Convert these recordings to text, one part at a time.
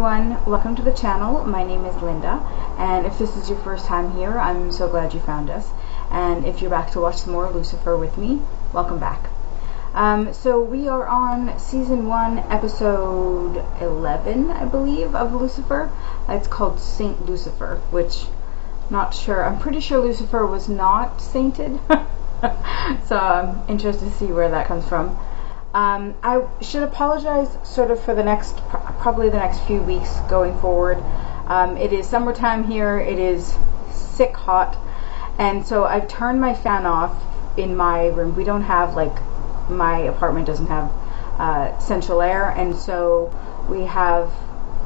everyone, welcome to the channel. My name is Linda, and if this is your first time here, I'm so glad you found us. And if you're back to watch some more Lucifer with me, welcome back. So we are on season 1, episode 11, I believe, of Lucifer. It's called Saint Lucifer, which, I'm pretty sure Lucifer was not sainted. So I'm interested to see where that comes from. I should apologize sort of for probably the next few weeks going forward. It is summertime here, it is sick hot, and so I've turned my fan off in my room. We don't have, my apartment doesn't have central air, and so we have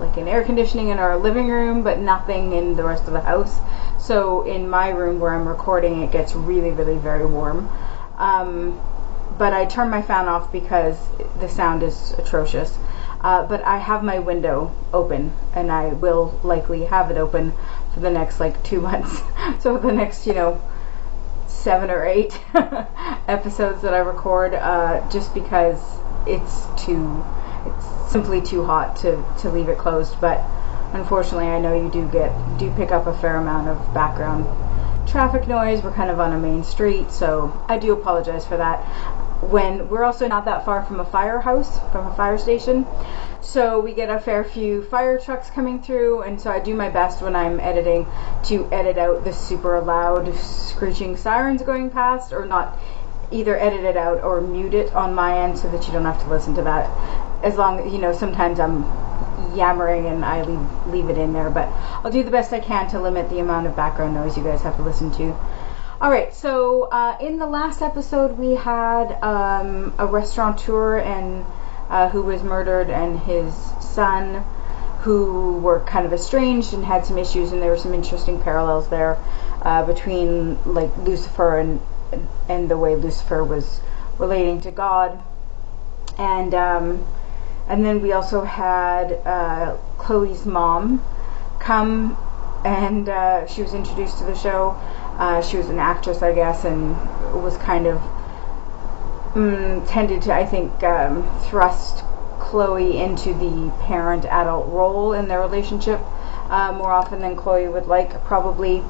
an air conditioning in our living room, but nothing in the rest of the house. So in my room where I'm recording, it gets really, really very warm. But I turn my fan off because the sound is atrocious. But I have my window open, and I will likely have it open for the next 2 months. So the next 7 or 8 episodes that I record, just because it's simply too hot to leave it closed. But unfortunately, I know you do pick up a fair amount of background traffic noise. We're kind of on a main street, so I do apologize for that. When we're also not that far from a fire station, so we get a fair few fire trucks coming through, and so I do my best when I'm editing to edit out the super loud screeching sirens going past, or not, either edit it out or mute it on my end so that you don't have to listen to that. As long as, sometimes I'm yammering and I leave it in there, but I'll do the best I can to limit the amount of background noise you guys have to listen to. Alright, so in the last episode we had a restaurateur and who was murdered, and his son, who were kind of estranged and had some issues, and there were some interesting parallels there between Lucifer and the way Lucifer was relating to God. And then we also had Chloe's mom come, and she was introduced to the show. She was an actress, I guess, and was kind of tended to, I think, thrust Chloe into the parent-adult role in their relationship more often than Chloe would like, probably.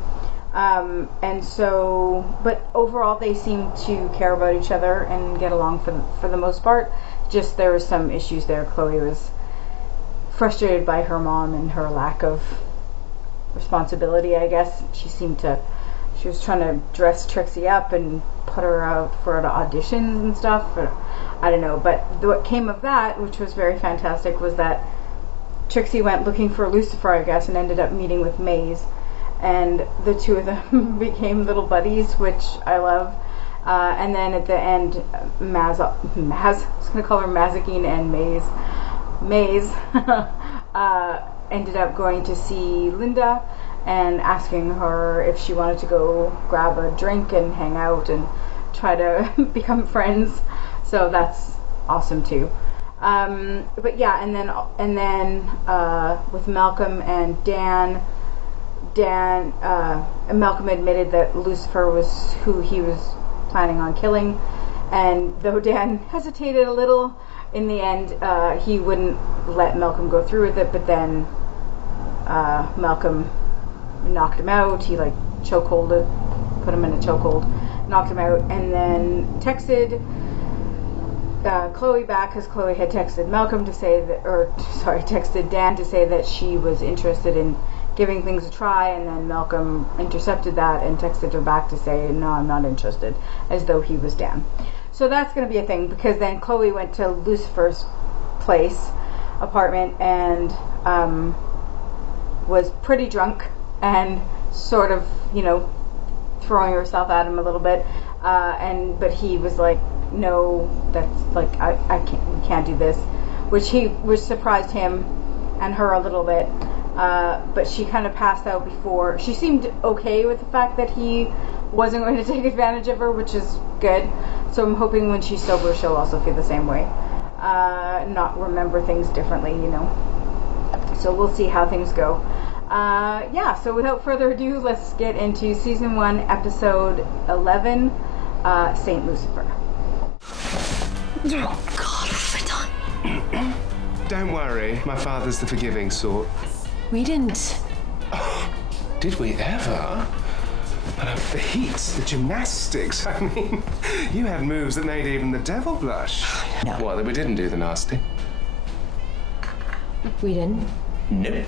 And so, but overall they seem to care about each other and get along for the most part. Just there were some issues there. Chloe was frustrated by her mom and her lack of responsibility, I guess. She was trying to dress Trixie up and put her out for auditions and stuff. I don't know. But what came of that, which was very fantastic, was that Trixie went looking for Lucifer, I guess, and ended up meeting with Maze. And the two of them became little buddies, which I love. And then at the end, I was going to call her Mazikeen and Maze ended up going to see Linda and asking her if she wanted to go grab a drink and hang out and try to become friends. So that's awesome too. But yeah, and then with Malcolm and Dan, Malcolm admitted that Lucifer was who he was planning on killing, and though Dan hesitated a little, in the end he wouldn't let Malcolm go through with it, but then Malcolm knocked him out. He chokeholded, put him in a chokehold, knocked him out, and then texted Chloe back, because Chloe had texted Malcolm to say that, texted Dan to say that she was interested in giving things a try, and then Malcolm intercepted that and texted her back to say, no, I'm not interested, as though he was Dan. So that's going to be a thing, because then Chloe went to Lucifer's apartment, and was pretty drunk and sort of, throwing herself at him a little bit, but he was like, no, that's we can't do this, which surprised him and her a little bit. But she kind of passed out before. She seemed okay with the fact that he wasn't going to take advantage of her, which is good. So I'm hoping when she's sober, she'll also feel the same way. Not remember things differently, So we'll see how things go. So without further ado, let's get into Season 1, Episode 11, Saint Lucifer. Oh, God, what have I done? Don't worry, my father's the forgiving sort. We didn't. Oh, did we ever? The heat, the gymnastics. I mean, you had moves that made even the devil blush. No. What, that we didn't do the nasty? We didn't? Nope.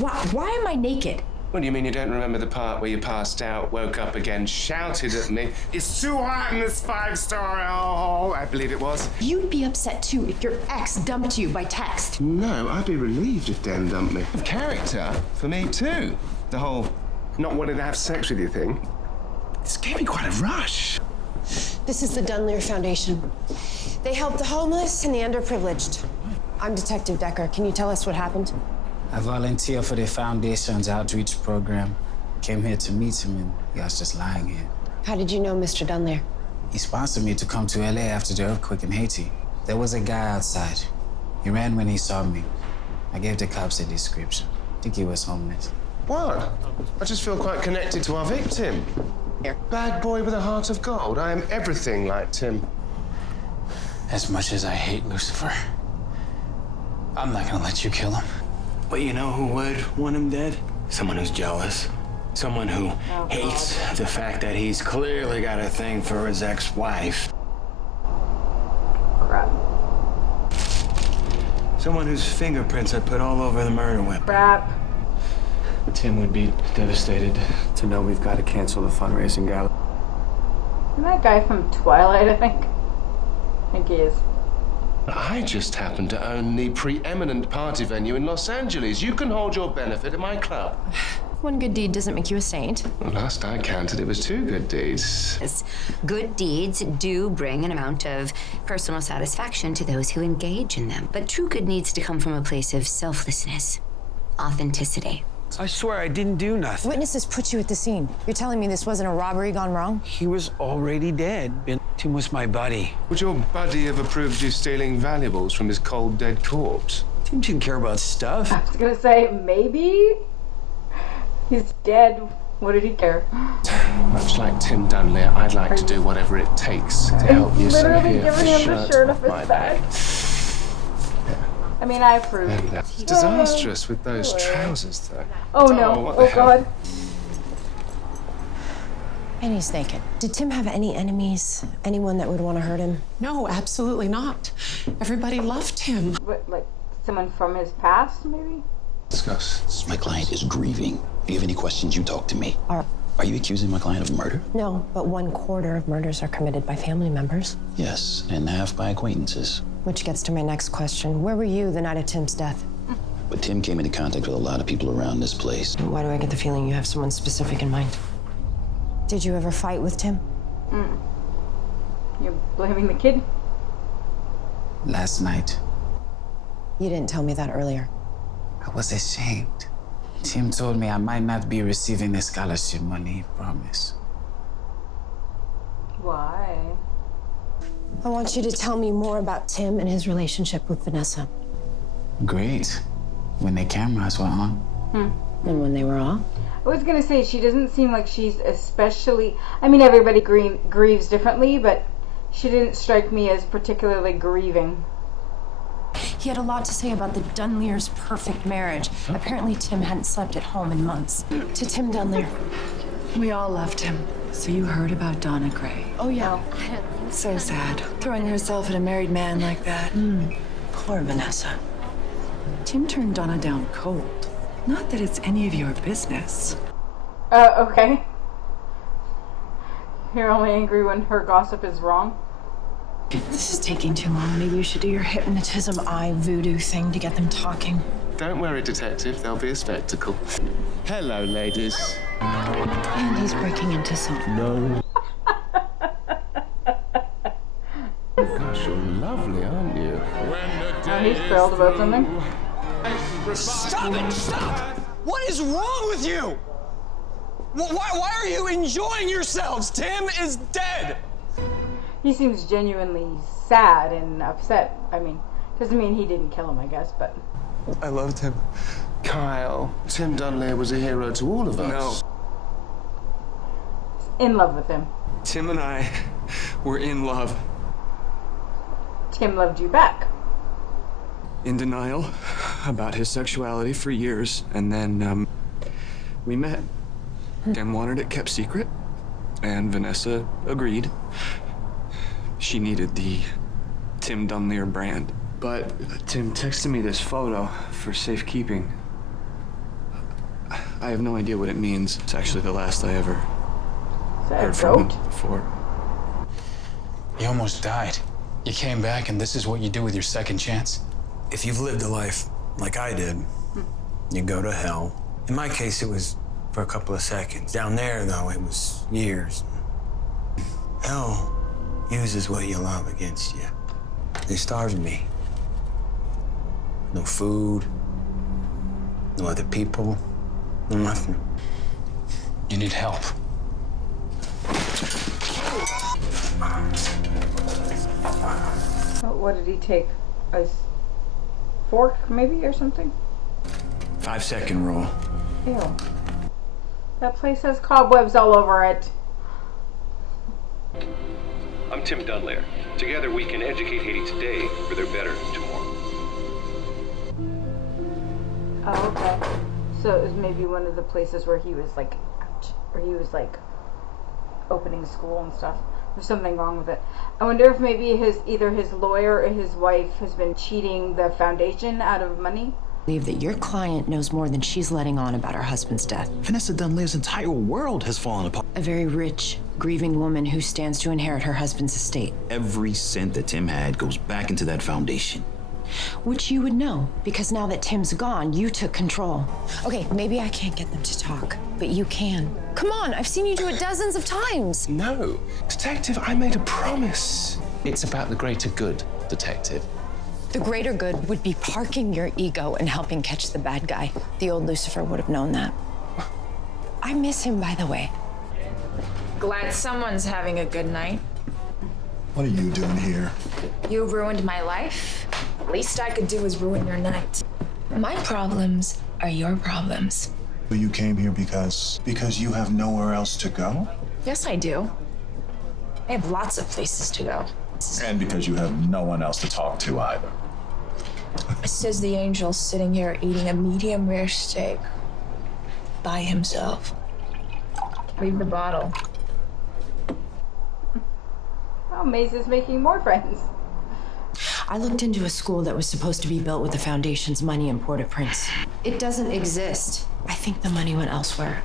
Why am I naked? What do you mean you don't remember the part where you passed out, woke up again, shouted at me, "It's too hot in this five-star hole," I believe it was? You'd be upset too if your ex dumped you by text. No, I'd be relieved if Dan dumped me. Of character, for me too. The whole not wanting to have sex with you thing. This gave me quite a rush. This is the Dunleer Foundation. They help the homeless and the underprivileged. I'm Detective Decker. Can you tell us what happened? I volunteer for the Foundation's outreach program. Came here to meet him, and he was just lying here. How did you know Mr. Dunleer? He sponsored me to come to LA after the earthquake in Haiti. There was a guy outside. He ran when he saw me. I gave the cops a description. I think he was homeless. What? I just feel quite connected to our victim. Bad boy with a heart of gold. I am everything like Tim. As much as I hate Lucifer, I'm not gonna let you kill him. But you know who would want him dead? Someone who's jealous. Someone who hates the fact that he's clearly got a thing for his ex-wife. Crap. Someone whose fingerprints are put all over the murder weapon. Crap. Tim would be devastated to know we've got to cancel the fundraising gala. Isn't that guy from Twilight, I think he is. I just happen to own the preeminent party venue in Los Angeles. You can hold your benefit at my club. One good deed doesn't make you a saint. Well, last I counted, it was 2 good deeds. Good deeds do bring an amount of personal satisfaction to those who engage in them. But true good needs to come from a place of selflessness, authenticity. I swear I didn't do nothing. Witnesses put you at the scene. You're telling me this wasn't a robbery gone wrong? He was already dead. And Tim was my buddy. Would your buddy have approved you stealing valuables from his cold, dead corpse? Tim didn't care about stuff. I was gonna say, maybe? He's dead. What did he care? Much like Tim Dunleer, I'd like to do whatever it takes to help you. Literally Here, giving him the shirt off his back. I mean, I approve. And it's disastrous with those trousers, though. Oh no! what the Oh hell? god! And he's naked. Did Tim have any enemies? Anyone that would want to hurt him? No, absolutely not. Everybody loved him. What, like someone from his past, maybe? Discuss. My client is grieving. If you have any questions, you talk to me. Are you accusing my client of murder? No, but 1/4 of murders are committed by family members. Yes, and half by acquaintances. Which gets to my next question. Where were you the night of Tim's death? But Tim came into contact with a lot of people around this place. Why do I get the feeling you have someone specific in mind? Did you ever fight with Tim? You're blaming the kid? Last night, You didn't tell me that earlier. I was ashamed. Tim told me I might not be receiving the scholarship money he promised. Why? I want you to tell me more about Tim and his relationship with Vanessa. Great. When the cameras were on. And when they were off? I was gonna say, she doesn't seem like she's especially... I mean, everybody grieves differently, but she didn't strike me as particularly grieving. He had a lot to say about the Dunleers' perfect marriage. Apparently, Tim hadn't slept at home in months. To Tim Dunleer. We all loved him. So you heard about Donna Gray. Oh, yeah. So sad. Throwing herself at a married man like that. Poor Vanessa. Tim turned Donna down cold. Not that it's any of your business. Okay. You're only angry when her gossip is wrong? This is taking too long. Maybe you should do your hypnotism eye voodoo thing to get them talking. Don't worry, Detective. There'll be a spectacle. Hello, ladies. And he's breaking into something. No. Gosh, you're lovely, aren't you? Oh, he's thrilled about something. Stop it! Stop! What is wrong with you? Why are you enjoying yourselves? Tim is dead! He seems genuinely sad and upset. I mean, doesn't mean he didn't kill him, I guess, but... I loved him. Kyle, Tim Dunleer was a hero to all of us. No. In love with him. Tim and I were in love. Tim loved you back. in denial about his sexuality for years, and then we met. Tim wanted it kept secret, and Vanessa agreed. She needed the Tim Dunlear brand. But Tim texted me this photo for safekeeping. I have no idea what it means. It's actually the last I ever heard from him before. You almost died. You came back, and this is what you do with your second chance? If you've lived a life like I did, you go to hell. In my case, it was for a couple of seconds. Down there, though, it was years. Hell uses what you love against you. They starved me. No food, no other people, no nothing. You need help. What did he take? A fork, maybe, or something? 5-second rule. Ew. That place has cobwebs all over it. I'm Tim Dunlear. Together we can educate Haiti today for their better tomorrow. Oh, okay. So it was maybe one of the places where he was like, opening school and stuff. There's something wrong with it. I wonder if maybe either his lawyer or his wife has been cheating the foundation out of money. I believe that your client knows more than she's letting on about her husband's death. Vanessa Dunlear's entire world has fallen apart. A very rich, grieving woman who stands to inherit her husband's estate. Every cent that Tim had goes back into that foundation. Which you would know, because now that Tim's gone, you took control. Okay, maybe I can't get them to talk, but you can. Come on, I've seen you do it dozens of times. No. Detective, I made a promise. It's about the greater good, Detective. The greater good would be parking your ego and helping catch the bad guy. The old Lucifer would have known that. I miss him, by the way. Glad someone's having a good night. What are you doing here? You ruined my life. Least I could do is ruin your night. My problems are your problems. So you came here because you have nowhere else to go? Yes, I do. I have lots of places to go. And because you have no one else to talk to either. Says the angel sitting here eating a medium rare steak by himself. Leave the bottle. Oh, Maze is making more friends. I looked into a school that was supposed to be built with the Foundation's money in Port-au-Prince. It doesn't exist. I think the money went elsewhere.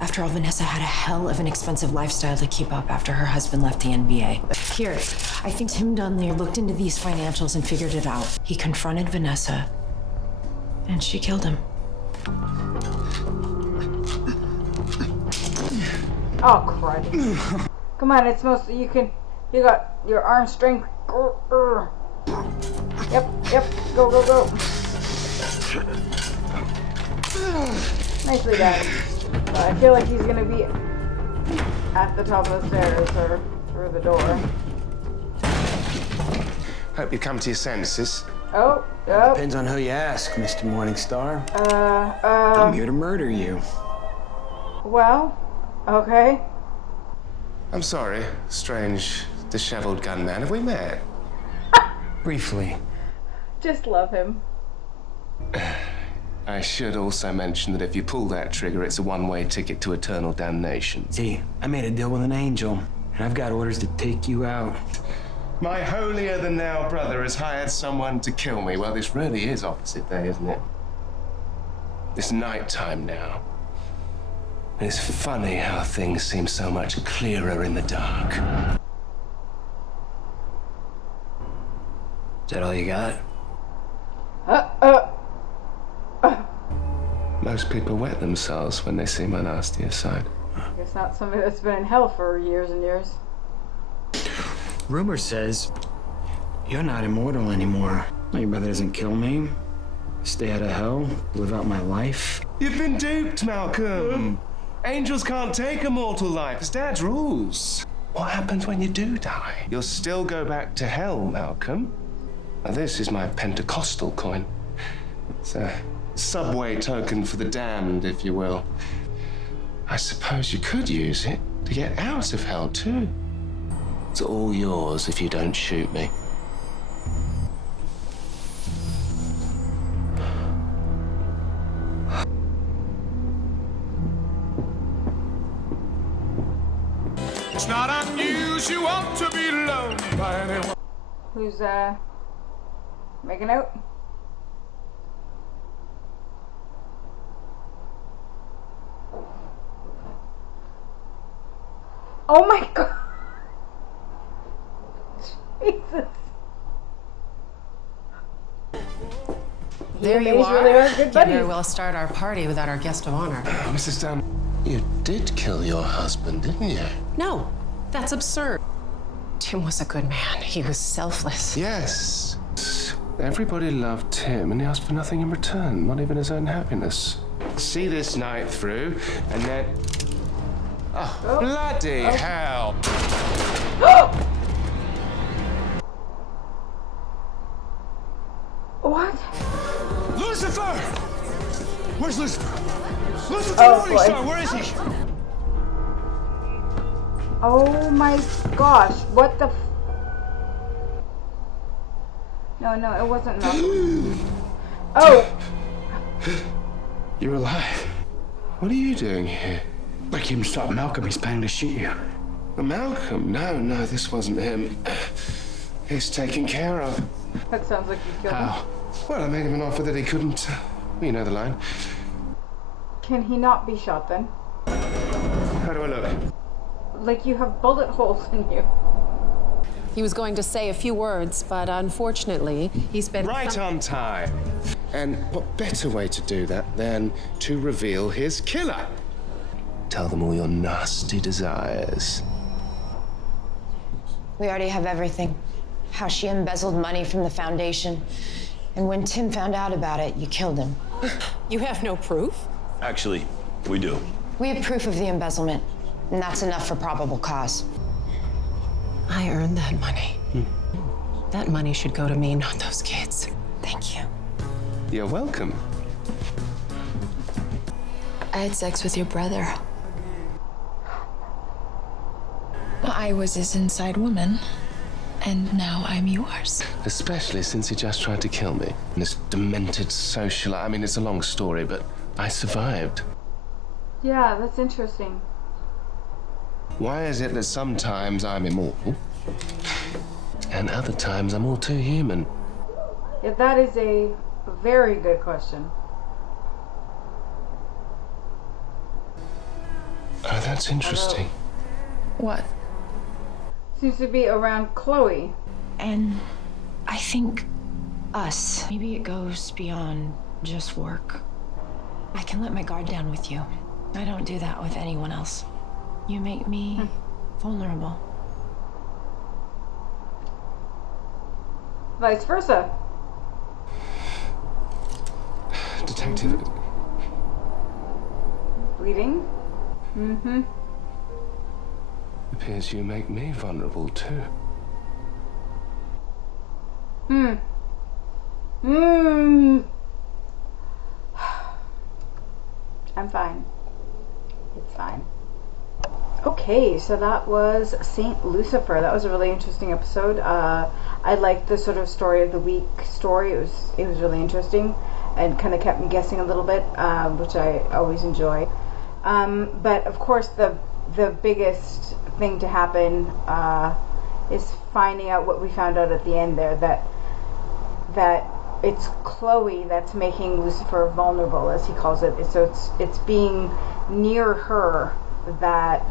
After all, Vanessa had a hell of an expensive lifestyle to keep up after her husband left the NBA. But here, I think Tim Dunlear looked into these financials and figured it out. He confronted Vanessa, and she killed him. Oh, crud. Come on, it's mostly you got your arm strength. Yep, go. Nicely done. I feel like he's gonna be at the top of the stairs or through the door. Hope you come to your senses. Oh. Depends on who you ask, Mr. Morningstar. I'm here to murder you. Well, okay. I'm sorry, strange, disheveled gunman. Have we met? Briefly. Just love him. I should also mention that if you pull that trigger, it's a one-way ticket to eternal damnation. See, I made a deal with an angel, and I've got orders to take you out. My holier-than-thou brother has hired someone to kill me. Well, this really is opposite day, isn't it? It's nighttime now. And it's funny how things seem so much clearer in the dark. Is that all you got? Most people wet themselves when they see my nastier side. It's not somebody that's been in hell for years and years. Rumor says you're not immortal anymore. Your brother doesn't kill me. Stay out of hell, live out my life. You've been duped, Malcolm. Angels can't take a mortal life. It's Dad's rules. What happens when you do die? You'll still go back to hell, Malcolm. Now, this is my Pentecostal coin. It's a subway token for the damned, if you will. I suppose you could use it to get out of hell, too. It's all yours if you don't shoot me. not unusual to be loved by anyone. Who's making out? Oh my god. Jesus. There you are. Really are good Can't very buddies. well start our party without our guest of honor. Mrs. Dunn, you did kill your husband, didn't you? No, that's absurd. Tim was a good man. He was selfless. Yes. Everybody loved Tim, and he asked for nothing in return, not even his own happiness. See this night through, and then... Oh, bloody hell! What? Lucifer! Where's Lucifer? Lucifer Oh, Morningstar, boy. where is he? Oh my gosh, what the No, it wasn't Malcolm. Oh! You're alive. What are you doing here? I came to stop Malcolm. He's planning to shoot you. Malcolm? No, this wasn't him. He's taken care of. That sounds like you killed him. How? Well, I made him an offer that he couldn't. You know the line. Can he not be shot then? How do I look? Like you have bullet holes in you. He was going to say a few words, but unfortunately, he's been... Right on time. And what better way to do that than to reveal his killer? Tell them all your nasty desires. We already have everything. How she embezzled money from the foundation. And when Tim found out about it, you killed him. You have no proof? Actually, we do. We have proof of the embezzlement, and that's enough for probable cause. I earned that money. That money should go to me, not those kids. Thank you. You're welcome. I had sex with your brother. I was his inside woman, and now I'm yours. Especially since he just tried to kill me. And this demented socialite. I mean, it's a long story, but I survived. Yeah, that's interesting. Why is it that sometimes I'm immortal, and other times I'm all too human? Yeah, that is a very good question. Oh, that's interesting. What? Seems to be around Chloe. And I think us. Maybe it goes beyond just work. I can let my guard down with you. I don't do that with anyone else. You make me vulnerable. Vice versa. Detective. Bleeding? Mm-hmm. Appears you make me vulnerable too. I'm fine. It's fine. Okay, so that was Saint Lucifer. That was a really interesting episode. I liked the sort of story of the week story. It was really interesting and kind of kept me guessing a little bit, which I always enjoy. But of course, the biggest thing to happen is finding out what we found out at the end there, that it's Chloe that's making Lucifer vulnerable, as he calls it. So it's being near her that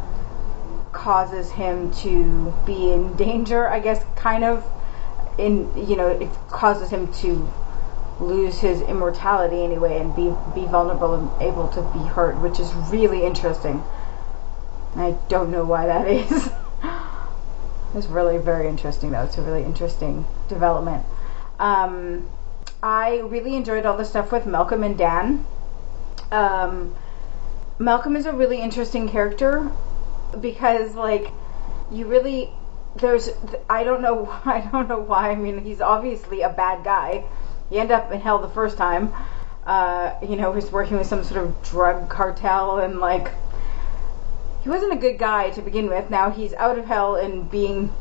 causes him to be in danger, I guess, kind of. It causes him to lose his immortality anyway and be vulnerable and able to be hurt, which is really interesting. I don't know why that is. It's really very interesting, though. It's a really interesting development. I really enjoyed all the stuff with Malcolm and Dan. Malcolm is a really interesting character because, like, I don't know why. I mean, he's obviously a bad guy. He ended up in hell the first time. He's working with some sort of drug cartel, and like, he wasn't a good guy to begin with. Now he's out of hell and being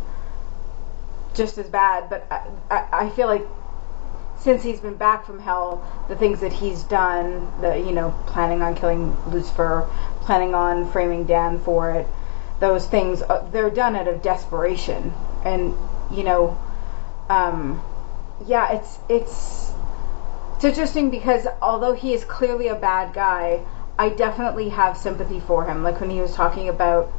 just as bad. But I feel like since he's been back from hell, the things that he's done, planning on killing Lucifer, planning on framing Dan for it, those things, they're done out of desperation. And, you know, yeah, it's interesting because although he is clearly a bad guy, I definitely have sympathy for him. Like when he was talking about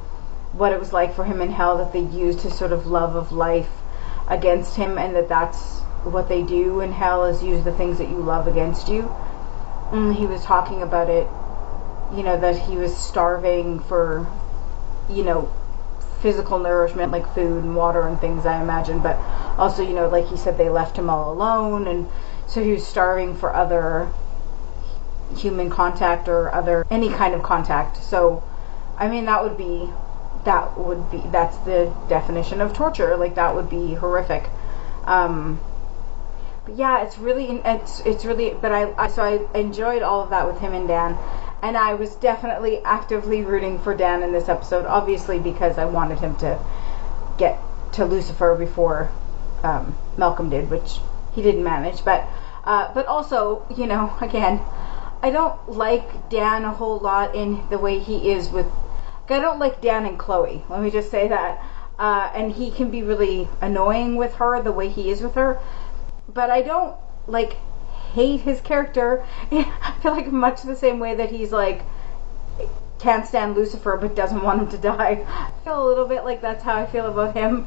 what it was like for him in hell, that they used his sort of love of life against him, and that's what they do in hell, is use the things that you love against you. And he was talking about it, you know, that he was starving for, you know, physical nourishment like food and water and things, I imagine, but also, you know, like he said, they left him all alone, and so he was starving for other human contact or any kind of contact. So I mean, that's the definition of torture. Like, that would be horrific. But yeah, it's really, but I enjoyed all of that with him and Dan. And I was definitely actively rooting for Dan in this episode, obviously because I wanted him to get to Lucifer before Malcolm did, which he didn't manage. But also, you know, again, I don't like Dan a whole lot in the way he is with... I don't like Dan and Chloe, let me just say that. And he can be really annoying with her, the way he is with her. But I don't, like, hate his character. I feel like much the same way that he's, like, can't stand Lucifer but doesn't want him to die. I feel a little bit like that's how I feel about him.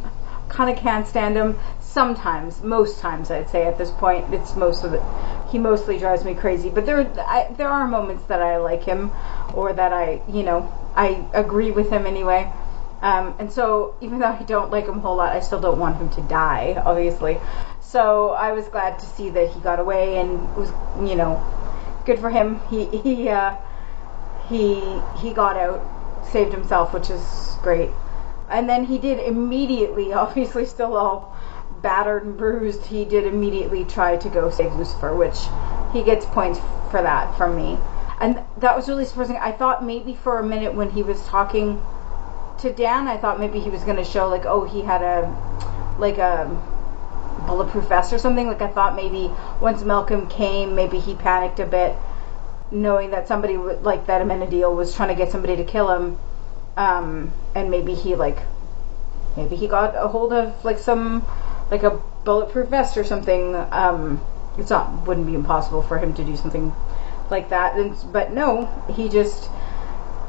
Kind of can't stand him sometimes, most times I'd say at this point. It's most of it. He mostly drives me crazy, but there are moments that I like him, or that I agree with him anyway. And so even though I don't like him a whole lot, I still don't want him to die, obviously. So I was glad to see that he got away, and it was, you know, good for him. He got out, saved himself, which is great. And then he did immediately, obviously still all battered and bruised, he did immediately try to go save Lucifer, which he gets points for that from me. And that was really surprising. I thought maybe for a minute when he was talking to Dan, I thought maybe he was going to show, like, oh, he had a bulletproof vest or something. Like, I thought maybe once Malcolm came, maybe he panicked a bit, knowing that somebody, like, that Amenadiel was trying to get somebody to kill him. And maybe he got a hold of, like, like a bulletproof vest or something. Wouldn't be impossible for him to do something like that. But no,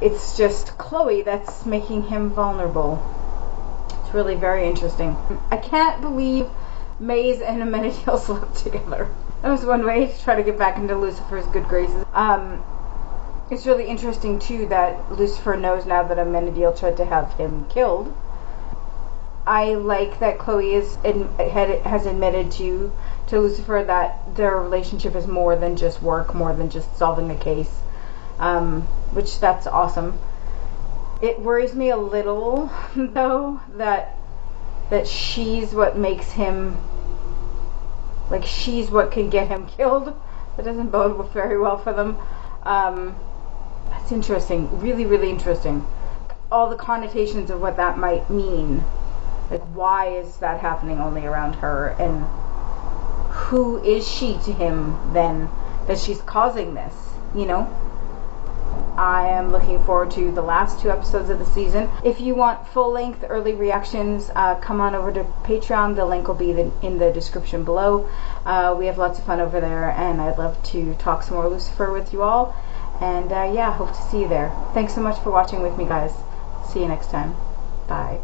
it's just Chloe that's making him vulnerable. It's really very interesting. I can't believe Maze and Amenadiel slept together. That was one way to try to get back into Lucifer's good graces. It's really interesting, too, that Lucifer knows now that Amenadiel tried to have him killed. I like that Chloe has admitted to Lucifer that their relationship is more than just work, more than just solving a case, which that's awesome. It worries me a little, though, that she's what makes him, like, she's what can get him killed. That doesn't bode very well for them. That's interesting. Really, really interesting. All the connotations of what that might mean. Like, why is that happening only around her? And who is she to him, then, that she's causing this, you know? I am looking forward to the last 2 episodes of the season. If you want full-length early reactions, come on over to Patreon. The link will be in the description below. We have lots of fun over there, and I'd love to talk some more Lucifer with you all. And yeah, hope to see you there. Thanks so much for watching with me, guys. See you next time. Bye.